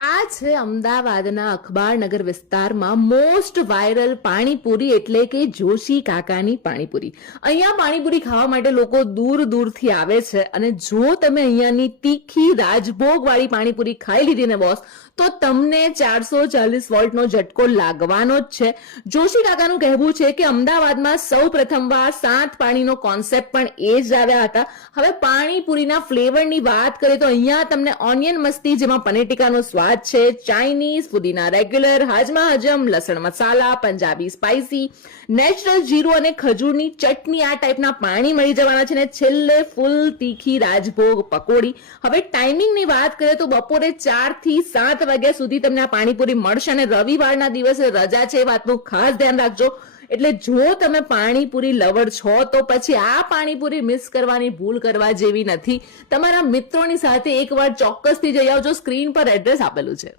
આ છે અમદાવાદના અખબારનગર વિસ્તારમાં મોસ્ટ વાયરલ પાણીપુરી એટલે કે જોશી કાકાની પાણીપુરી. અહીંયા પાણીપુરી ખાવા માટે લોકો દૂર દૂરથી આવે છે અને જો તમે અહીંયાની તીખી રાજભોગ વાળી પાણીપુરી ખાઈ લીધી ને બોસ, તો તમને 440 વોલ્ટનો ઝટકો લાગવાનો જ છે. જોશી કાકાનું કહેવું છે કે અમદાવાદમાં સૌ પ્રથમવાર 7 પાણીનો કોન્સેપ્ટ પણ એ જ આવ્યા હતા. હવે પાણીપુરીના ફ્લેવરની વાત કરીએ તો અહીંયા તમને ઓનિયન મસ્તી, જેમાં પનીર ટીકાનો સ્વાદ છે, ચાઇનીઝ, પુદીના રેગ્યુલર, હાજમા હજમ, લસણ મસાલા, પંજાબી સ્પાઇસી, નેચરલ જીરું અને ખજૂરની ચટણી, આ ટાઈપના પાણી મળી જવાના છે. ને છેલ્લે ફૂલ તીખી રાજભોગ પકોડી. હવે ટાઈમિંગની વાત કરીએ તો બપોરે 4 થી 7 વાગ્યા સુધી તમને આ પાણીપુરી મળશે અને રવિવારના દિવસે રજા છે, એ વાતનું ખાસ ધ્યાન રાખજો. એટલે જો તમે પાણીપુરી લવર છો તો પછી આ પાણીપુરી મિસ કરવાની ભૂલ કરવા જેવી નથી. તમારા મિત્રોની સાથે એકવાર ચોક્કસથી જઈ આવજો. સ્ક્રીન પર એડ્રેસ આપેલું છે.